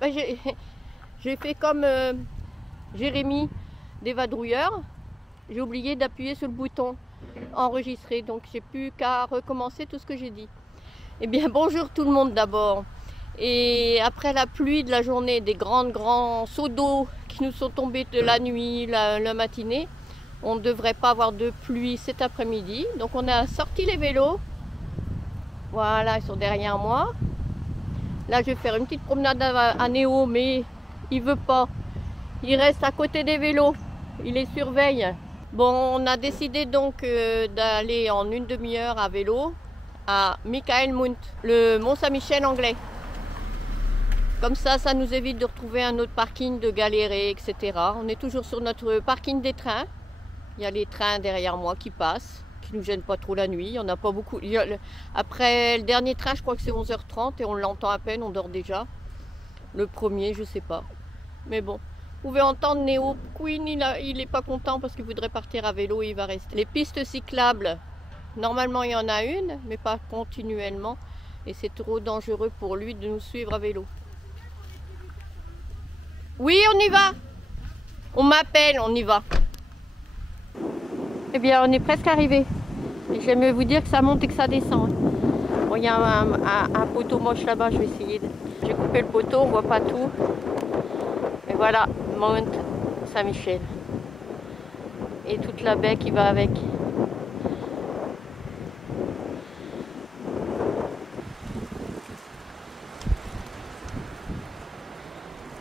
Bah, j'ai fait comme Jérémy des Vadrouilleurs. J'ai oublié d'appuyer sur le bouton enregistrer, donc j'ai plus qu'à recommencer tout ce que j'ai dit. Eh bien, bonjour tout le monde d'abord. Et après la pluie de la journée, des grands seaux d'eau qui nous sont tombés de la nuit, la matinée, on ne devrait pas avoir de pluie cet après-midi. Donc on a sorti les vélos. Voilà, ils sont derrière moi. Là, je vais faire une petite promenade à Néo, mais il veut pas. Il reste à côté des vélos. Il les surveille. Bon, on a décidé donc d'aller en une demi-heure à vélo à Michaelmund, le Mont-Saint-Michel anglais. Comme ça nous évite de retrouver un autre parking, de galérer, etc. On est toujours sur notre parking des trains. Il y a les trains derrière moi qui passent, qui nous gênent pas trop la nuit. Il y en a pas beaucoup. Après le dernier train, je crois que c'est 11h30 et on l'entend à peine, on dort déjà. Le premier, je sais pas. Mais bon, vous pouvez entendre Néo. Queen, il est pas content parce qu'il voudrait partir à vélo et il va rester. Les pistes cyclables, normalement il y en a une, mais pas continuellement. Et c'est trop dangereux pour lui de nous suivre à vélo. Oui, on y va. On m'appelle, on y va. Eh bien, on est presque arrivé. J'aime vous dire que ça monte et que ça descend. Bon, il y a un poteau moche là-bas, je vais essayer de... J'ai coupé le poteau, on voit pas tout. Et voilà, Mont Saint-Michel. Et toute la baie qui va avec.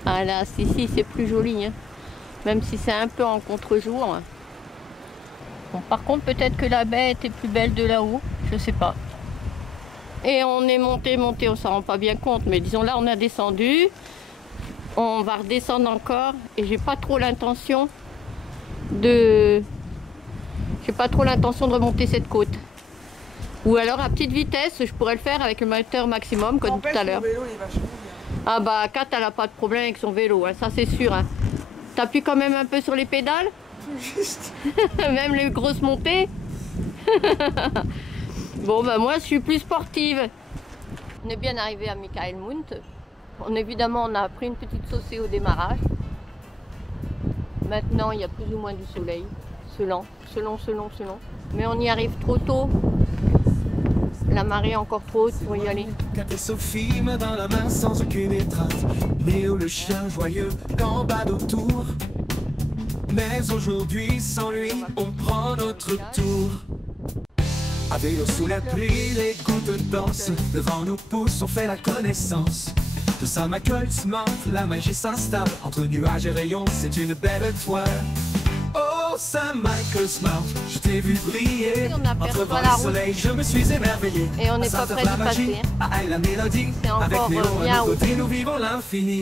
Ah là, si, c'est plus joli, hein. Même si c'est un peu en contre-jour. Bon, par contre, peut-être que la baie était plus belle de là-haut, je sais pas. Et on est monté, on s'en rend pas bien compte, mais disons là, on a descendu. On va redescendre encore, et j'ai pas trop l'intention de remonter cette côte. Ou alors à petite vitesse, je pourrais le faire avec le moteur maximum, comme tout à l'heure. Ah bah Kat, elle n'a pas de problème avec son vélo, hein, ça c'est sûr. Hein. T'appuies quand même un peu sur les pédales. Juste. Même les grosses montées. Bon bah moi je suis plus sportive. On est bien arrivé à Michaelmund. Évidemment on a pris une petite saucée au démarrage. Maintenant il y a plus ou moins du soleil. Selon. Mais on y arrive trop tôt. La marée est encore trop haute pour y aller. Kat et Sophie, main dans la main sans aucune étreinte. Néo le chien joyeux, gambade autour. Mais aujourd'hui, sans lui, on prend notre tour. À vélo sous la pluie, les gouttes dansent. Devant nous pousse, on fait la connaissance. De Saint-Michaelsmount, la magie s'installe. Entre nuages et rayons, c'est une belle étoile. Oh Saint-Michaelsmount, je t'ai vu briller. Entre vent et soleil, je me suis émerveillé. Et on n'est pas près d'y passer. À la mélodie, avec Néo à nos côtés, nous vivons l'infini.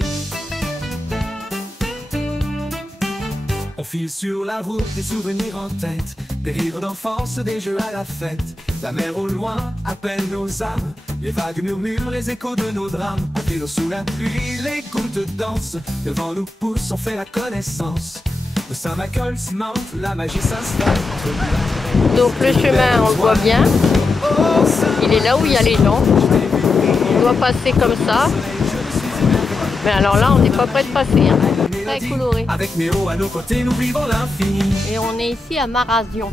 On file sur la route, des souvenirs en tête, des rires d'enfance, des jeux à la fête. La mer au loin appelle nos âmes, les vagues murmurent les échos de nos drames. À vélo sous la pluie, les gouttes dansent, devant nous pousse, on fait la connaissance. De Saint-Michaelsmount, la magie s'installe. Donc le chemin, on le voit bien. Il est là où il y a les gens. On doit passer comme ça. Mais alors là, on n'est pas près de passer. Hein. Très coloré. Avec Néo à nos côtés, nous vivons l'infini. Et on est ici à Marazion.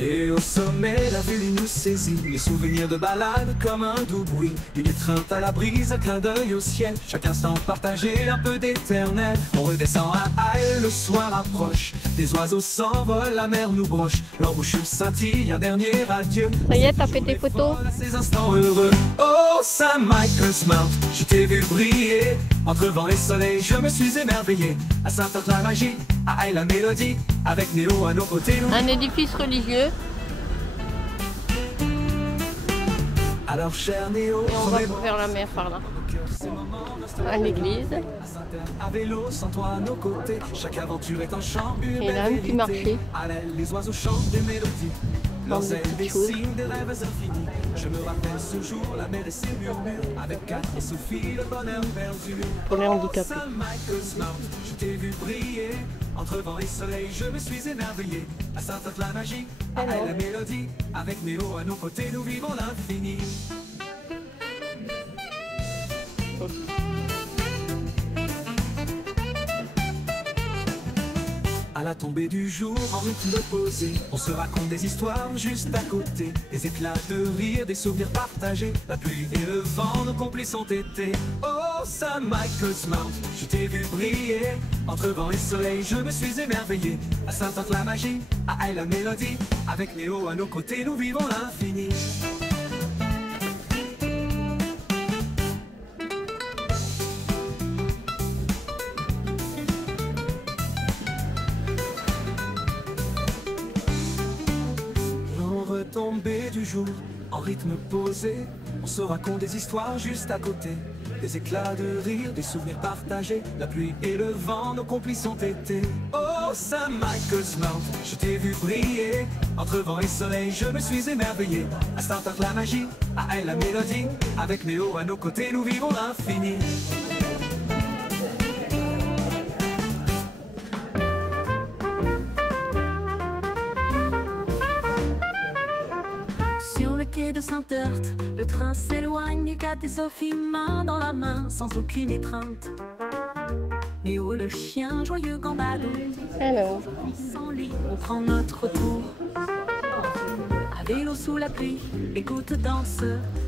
Et au sommet, la vue nous saisit. Les souvenirs de balade comme un doux bruit. Une étreinte à la brise, un clin d'œil au ciel. Chaque instant partagé, un peu d'éternel. On redescend à Haïl, le soir approche. Des oiseaux s'envolent, la mer nous broche. L'embouchure scintille, un dernier adieu. Ça y est, t'as fait tes photos? Ces instants heureux. Oh Saint-Michaelsmount, je t'ai vu briller. Entre vent et soleil, je me suis émerveillé. À Saint-Anne la magie, à Haïl la mélodie. Avec Néo à nos côtés, nous... Un édifice religieux. Alors cher Néo, et on va vers la mer par là. À l'église. À vélo, sans toi à nos côtés. Chaque aventure est un chant, une et là, un petit marché. À l'aile, les oiseaux chantent des mélodies. Leurs ailes dessinent des rêves infinis. Je me rappelle ce jour, la mer et ses murmures. Avec Kat et Sophie, le bonheur perdu. Pour les handicapés. Je t'ai vu briller. Entre vent et soleil, je me suis émerveillé. À Saint-Anne la magie, à Haïl la mélodie. Avec Néo à nos côtés, nous vivons l'infini. À la tombée du jour, en rythme posé, on se raconte des histoires juste à côté. Des éclats de rire, des souvenirs partagés. La pluie et le vent, nos complices ont été. Oh, St. Michael's Mount, je t'ai vu briller. Entre vent et soleil, je me suis émerveillé. À Saint-Anne la magie, à elle la mélodie. Avec Néo à nos côtés, nous vivons l'infini. Tombée du jour, en rythme posé, on se raconte des histoires juste à côté. Des éclats de rire, des souvenirs partagés. La pluie et le vent, nos complices ont été. Oh, St. Michael's Mount, je t'ai vu briller. Entre vent et soleil, je me suis émerveillé. À Saint-Anne la magie, à elle la mélodie. Avec Néo à nos côtés, nous vivons l'infini. De Saint-Heurte, le train s'éloigne, Kat et Sophie main dans la main, sans aucune étreinte. Néo le chien joyeux gambado, Hello. sans lit, on prend notre tour. À vélo sous la pluie, les gouttes dansent,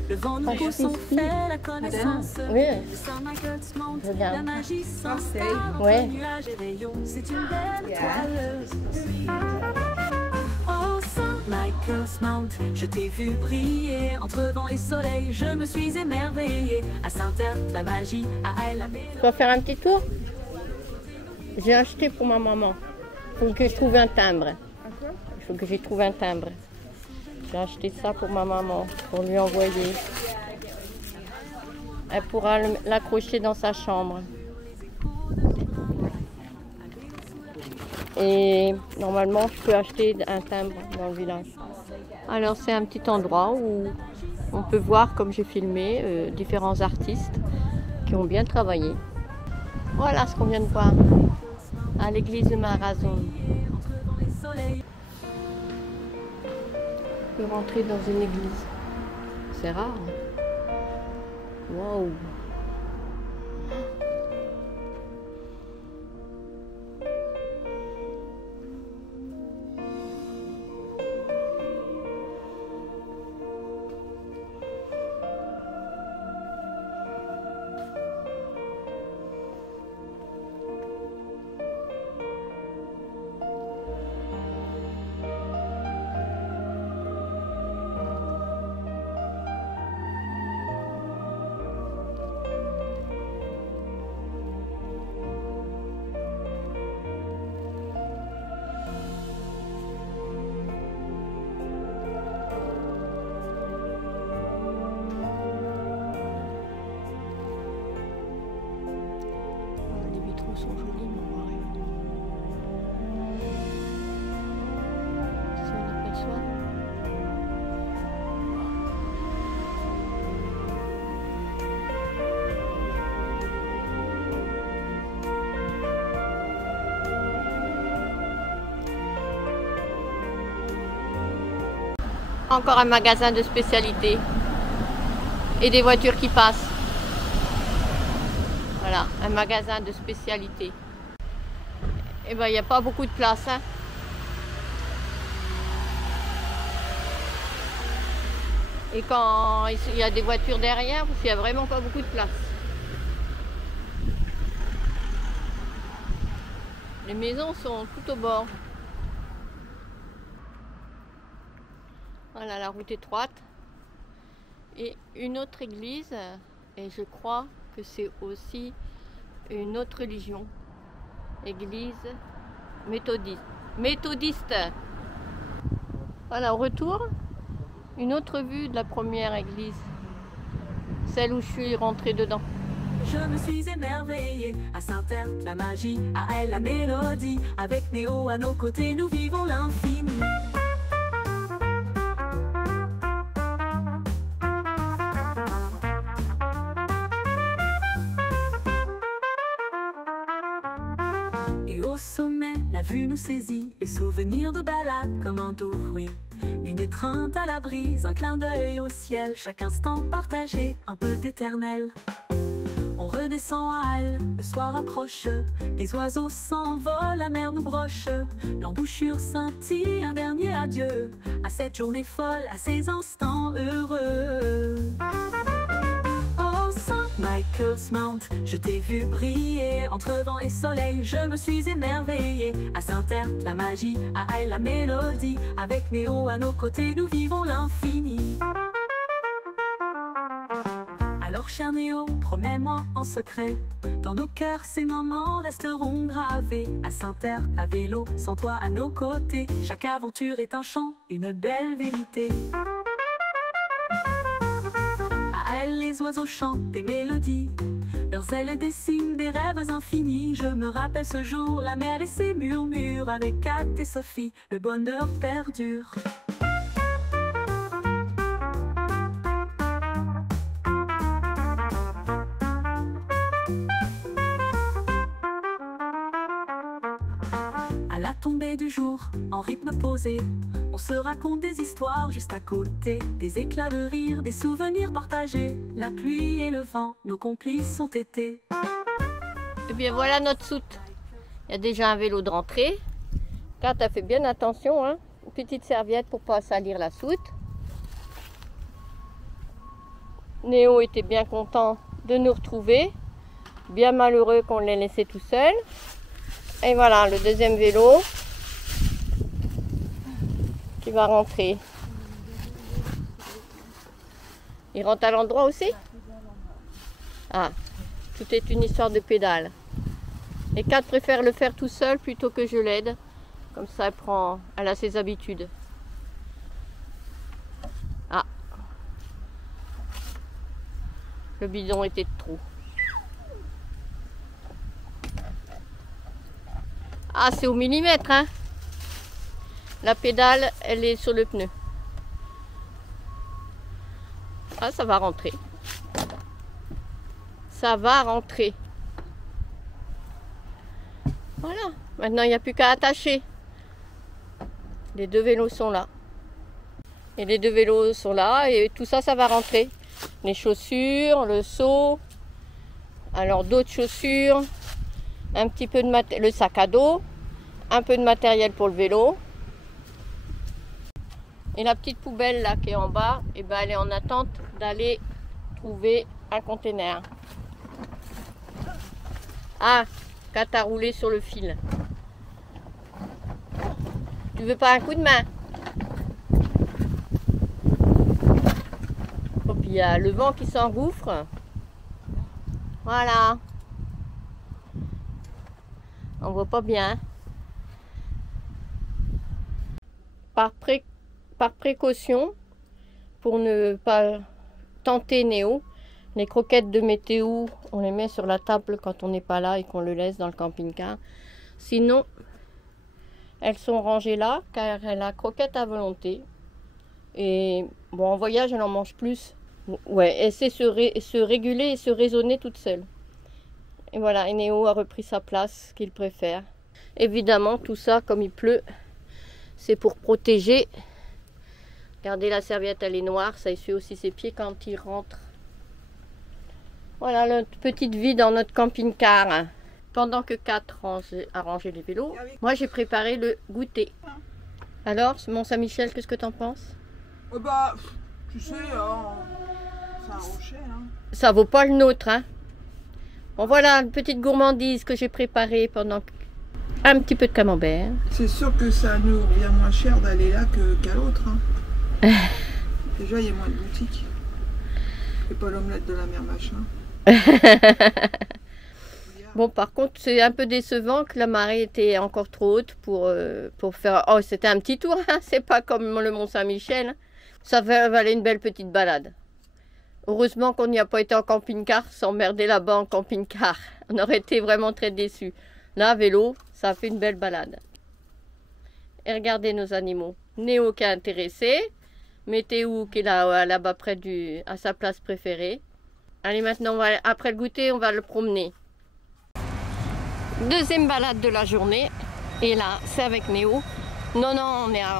le vent nous pousse, on fait la connaissance. Oui. St. Michael's Mount, Regarde. la magie s'installe, Ouais. entre nuages et rayons, c'est une belle étoile. Oh, St. Michael's Mount, je t'ai vu briller. Entre vent et soleil, je me suis émerveillé. À Saint-Heurte, la magie, à elle la mélodie. Tu vas faire un petit tour? J'ai acheté pour ma maman. Il faut que je trouve un timbre. Il faut que j'ai trouvé un timbre. J'ai acheté ça pour ma maman, pour lui envoyer. Elle pourra l'accrocher dans sa chambre. Et normalement, je peux acheter un timbre dans le village. Alors, c'est un petit endroit où on peut voir, comme j'ai filmé, différents artistes qui ont bien travaillé. Voilà ce qu'on vient de voir à l'église de Marazon. On peut rentrer dans une église. C'est rare. Waouh! Sont jolis, mais on voit rien. Si on aperçoit. Encore un magasin de spécialité et des voitures qui passent. Voilà, un magasin de spécialité. Et ben, il n'y a pas beaucoup de place, hein. Et quand il y a des voitures derrière, il n'y a vraiment pas beaucoup de place. Les maisons sont tout au bord. Voilà la route étroite. Et une autre église, et je crois que c'est aussi une autre religion, église méthodiste. Voilà, au retour, une autre vue de la première église, celle où je suis rentrée dedans. Je me suis émerveillée. À Saint-Heurte, la magie, à elle la mélodie. Avec Néo à nos côtés, nous vivons l'infini. Et au sommet, la vue nous saisit. Les souvenirs de balade comme un doux fruit. Une étreinte à la brise, un clin d'œil au ciel. Chaque instant partagé, un peu d'éternel. descend à elle, le soir approche. Les oiseaux s'envolent, la mer nous broche. L'embouchure scintille, un dernier adieu à cette journée folle, à ces instants heureux. Oh Saint Michael's Mount, je t'ai vu briller entre vent et soleil, je me suis émerveillé. À Saint-Terre, la magie, à elle la mélodie. Avec Néo à nos côtés, nous vivons l'infini. Alors cher Néo, promets-moi en secret, dans nos cœurs ces moments resteront gravés. À Saint-Terre, à vélo, sans toi à nos côtés, chaque aventure est un chant, une belle vérité. À elle les oiseaux chantent des mélodies, leurs ailes dessinent des rêves infinis. Je me rappelle ce jour, la mer et ses murmures, avec Kat et Sophie, le bonheur perdure. À la tombée du jour, en rythme posé, on se raconte des histoires juste à côté, des éclats de rire, des souvenirs partagés. La pluie et le vent, nos complices ont été. Et bien voilà notre soute. Il y a déjà un vélo de rentrée. Kat a fait bien attention, hein. Une petite serviette pour pas salir la soute. Néo était bien content de nous retrouver, bien malheureux qu'on l'ait laissé tout seul. Et voilà le deuxième vélo qui va rentrer. Il rentre à l'endroit aussi? Ah, tout est une histoire de pédale. Et Kat préfère le faire tout seul plutôt que je l'aide. Comme ça, elle a ses habitudes. Ah, le bidon était trop. Ah, c'est au millimètre, hein. La pédale, elle est sur le pneu. Ah, ça va rentrer. Ça va rentrer. Voilà. Maintenant, il n'y a plus qu'à attacher. Les deux vélos sont là. Et les deux vélos sont là. Et tout ça, ça va rentrer. Les chaussures, le seau. Alors, d'autres chaussures. Un petit peu de le sac à dos. Un peu de matériel pour le vélo. Et la petite poubelle là qui est en bas, et ben, elle est en attente d'aller trouver un conteneur. Ah, Kat a roulé sur le fil. Tu veux pas un coup de main? Oh, puis il y a le vent qui s'engouffre. Voilà. On voit pas bien. Par précaution, pour ne pas tenter Néo, les croquettes de météo, on les met sur la table quand on n'est pas là et qu'on le laisse dans le camping-car. Sinon, elles sont rangées là car elle a croquette à volonté. Et bon, en voyage, elle en mange plus. Ouais, elle sait se réguler et se raisonner toute seule. Et voilà, et Néo a repris sa place qu'il préfère. Évidemment, tout ça, comme il pleut, c'est pour protéger. Regardez, la serviette, elle est noire, ça essuie aussi ses pieds quand il rentre. Voilà notre petite vie dans notre camping-car. Pendant que Kat a rangé les vélos, moi j'ai préparé le goûter. Alors, Mont Saint-Michel, qu'est-ce que t'en penses? Bah, tu sais, c'est un rocher. Hein. Ça vaut pas le nôtre, hein. Bon, voilà une petite gourmandise que j'ai préparée pendant un petit peu de camembert. C'est sûr que ça nous revient moins cher d'aller là qu'à l'autre. Hein. Déjà, il y a moins de boutiques. Et pas l'omelette de la mère machin. Bon, par contre, c'est un peu décevant que la marée était encore trop haute pour faire... Oh, c'était un petit tour, hein. C'est pas comme le Mont Saint-Michel. Ça valait une belle petite balade. Heureusement qu'on n'y a pas été en camping-car, s'emmerder là-bas en camping-car. On aurait été vraiment très déçus. Là, vélo, ça a fait une belle balade. Et regardez nos animaux. Néo qui est intéressé. Météo qui est là-bas près à sa place préférée. Allez, maintenant, après le goûter, on va le promener. Deuxième balade de la journée. Et là, c'est avec Néo. Non,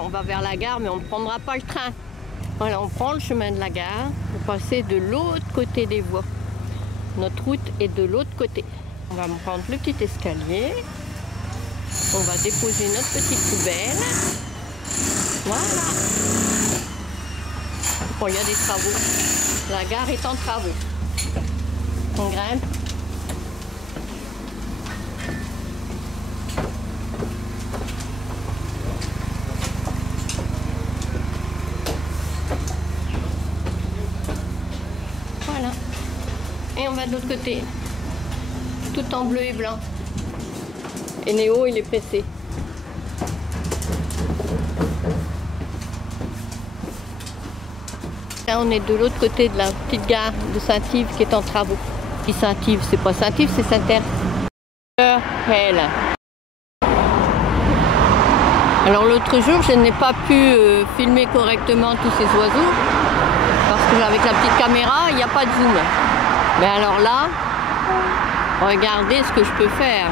on va vers la gare, mais on ne prendra pas le train. Voilà, on prend le chemin de la gare pour passer de l'autre côté des voies. Notre route est de l'autre côté. On va prendre le petit escalier. On va déposer notre petite poubelle. Voilà. Bon, il y a des travaux. La gare est en travaux. On grimpe. Voilà. Et on va de l'autre côté. Tout en bleu et blanc. Et Néo, il est pressé. Là, on est de l'autre côté de la petite gare de Saint-Yves qui est en travaux. Et Saint-Yves, c'est pas Saint-Yves, c'est Saint-Terre. Alors l'autre jour, je n'ai pas pu filmer correctement tous ces oiseaux parce que avec la petite caméra, il n'y a pas de zoom. Mais alors là, regardez ce que je peux faire.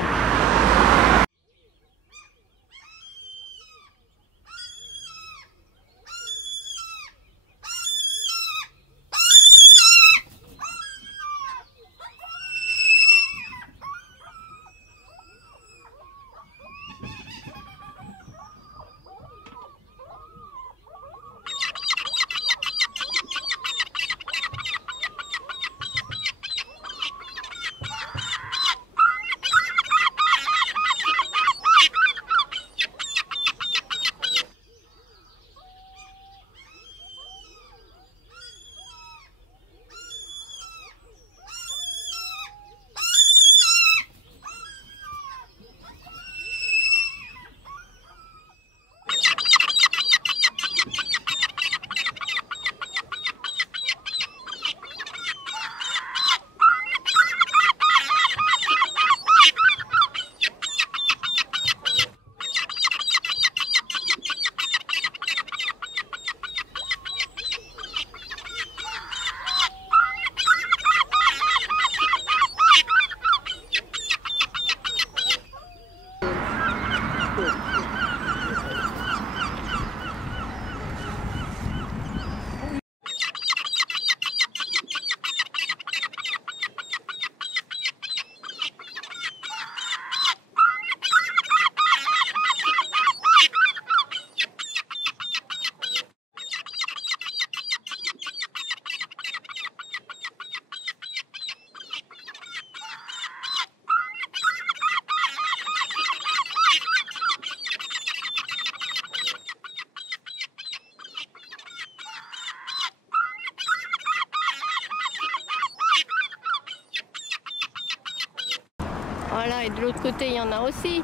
Voilà, et de l'autre côté, il y en a aussi.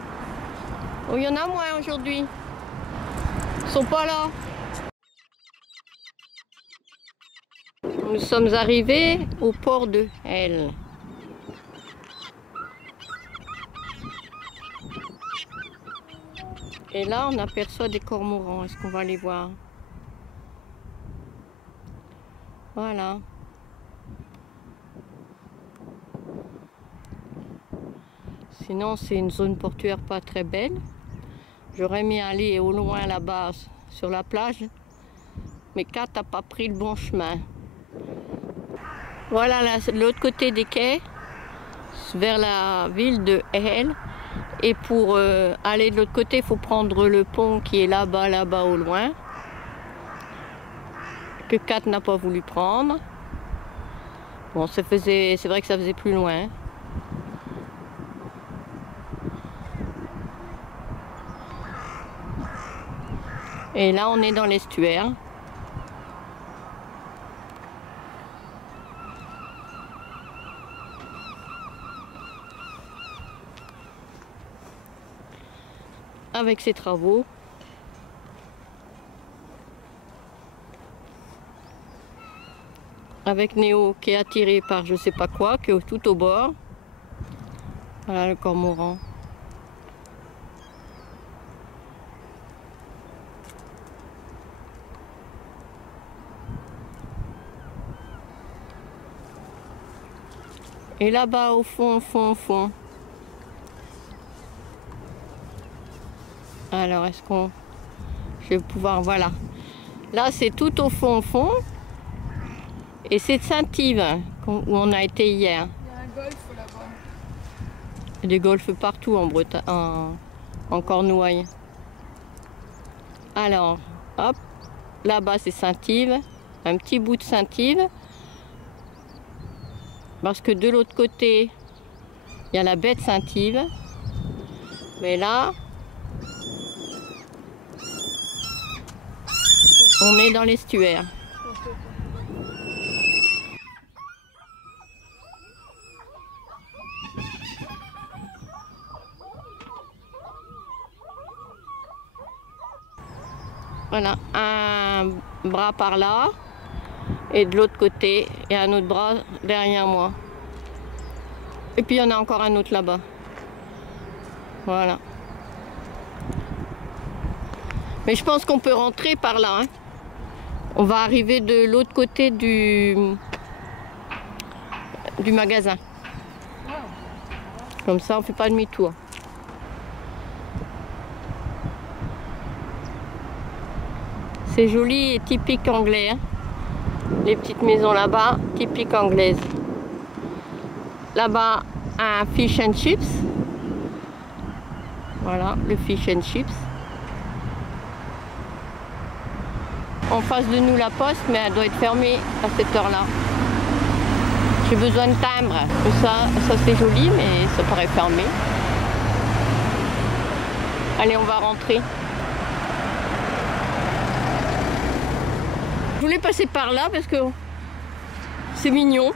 Oh, il y en a moins aujourd'hui. Ils sont pas là. Nous sommes arrivés au port de Hell. Et là, on aperçoit des cormorans. Est-ce qu'on va les voir? Voilà. Sinon, c'est une zone portuaire pas très belle. J'aurais mis aller au loin là-bas sur la plage. Mais Kat n'a pas pris le bon chemin. Voilà, là, de l'autre côté des quais, vers la ville de Hell. Et pour aller de l'autre côté, il faut prendre le pont qui est là-bas au loin. Que Kat n'a pas voulu prendre. Bon, c'est vrai que ça faisait plus loin. Et là, on est dans l'estuaire. Avec ses travaux. Avec Néo qui est attiré par je sais pas quoi, qui est tout au bord. Voilà le cormoran. Et là-bas au fond, fond. Alors est-ce qu'on... Je vais pouvoir... Voilà. Là c'est tout au fond. Et c'est de Saint-Yves où on a été hier. Il y a des golfs partout en Bretagne, en Cornouailles. Alors, hop, là-bas c'est Saint-Yves, un petit bout de Saint-Yves. Parce que de l'autre côté, il y a la baie de Saint-Yves. Mais là, on est dans l'estuaire. Voilà, un bras par là et de l'autre côté, il y a un autre bras derrière moi. Et puis il y en a encore un autre là-bas. Voilà. Mais je pense qu'on peut rentrer par là. Hein. On va arriver de l'autre côté du magasin. Comme ça, on ne fait pas demi-tour. C'est joli et typique anglais. Hein. Les petites maisons là-bas, typique anglaise. Là-bas, un fish and chips. Voilà, le fish and chips. En face de nous, la poste, mais elle doit être fermée à cette heure-là. J'ai besoin de timbre. Ça c'est joli, mais ça paraît fermé. Allez, on va rentrer. Je voulais passer par là parce que c'est mignon.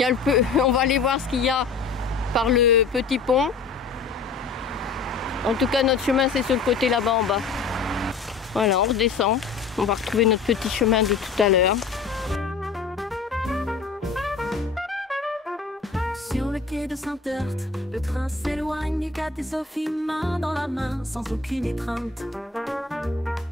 Il y a on va aller voir ce qu'il y a par le petit pont. En tout cas, notre chemin, c'est sur le côté là-bas en bas. Voilà, on redescend. On va retrouver notre petit chemin de tout à l'heure. Sur le quai de Saint-Heurte, le train s'éloigne du Cat et Sophie, main dans la main, sans aucune étreinte.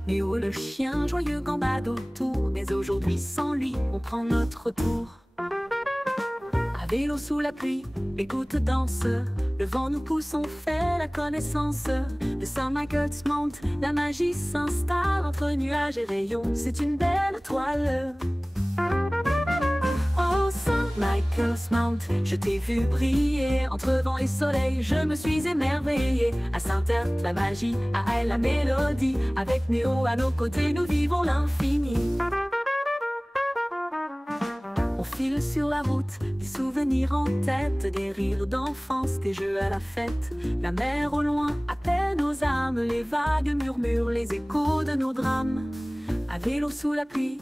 Néo le chien joyeux gambade autour, mais aujourd'hui sans lui, on prend notre tour. À vélo sous la pluie, les gouttes dansent, le vent nous pousse, on fait la connaissance. De Saint-Michael's Mount, la magie s'installe entre nuages et rayons, c'est une belle toile. Oh Saint-Michael's Mount, je t'ai vu briller entre vent et soleil, je me suis émerveillé. À Saint-Heurte, la magie, à elle la mélodie, avec Néo à nos côtés, nous vivons l'infini. On file sur la route, des souvenirs en tête, des rires d'enfance, des jeux à la fête. La mer au loin appelle nos âmes, les vagues murmurent les échos de nos drames. À vélo sous la pluie,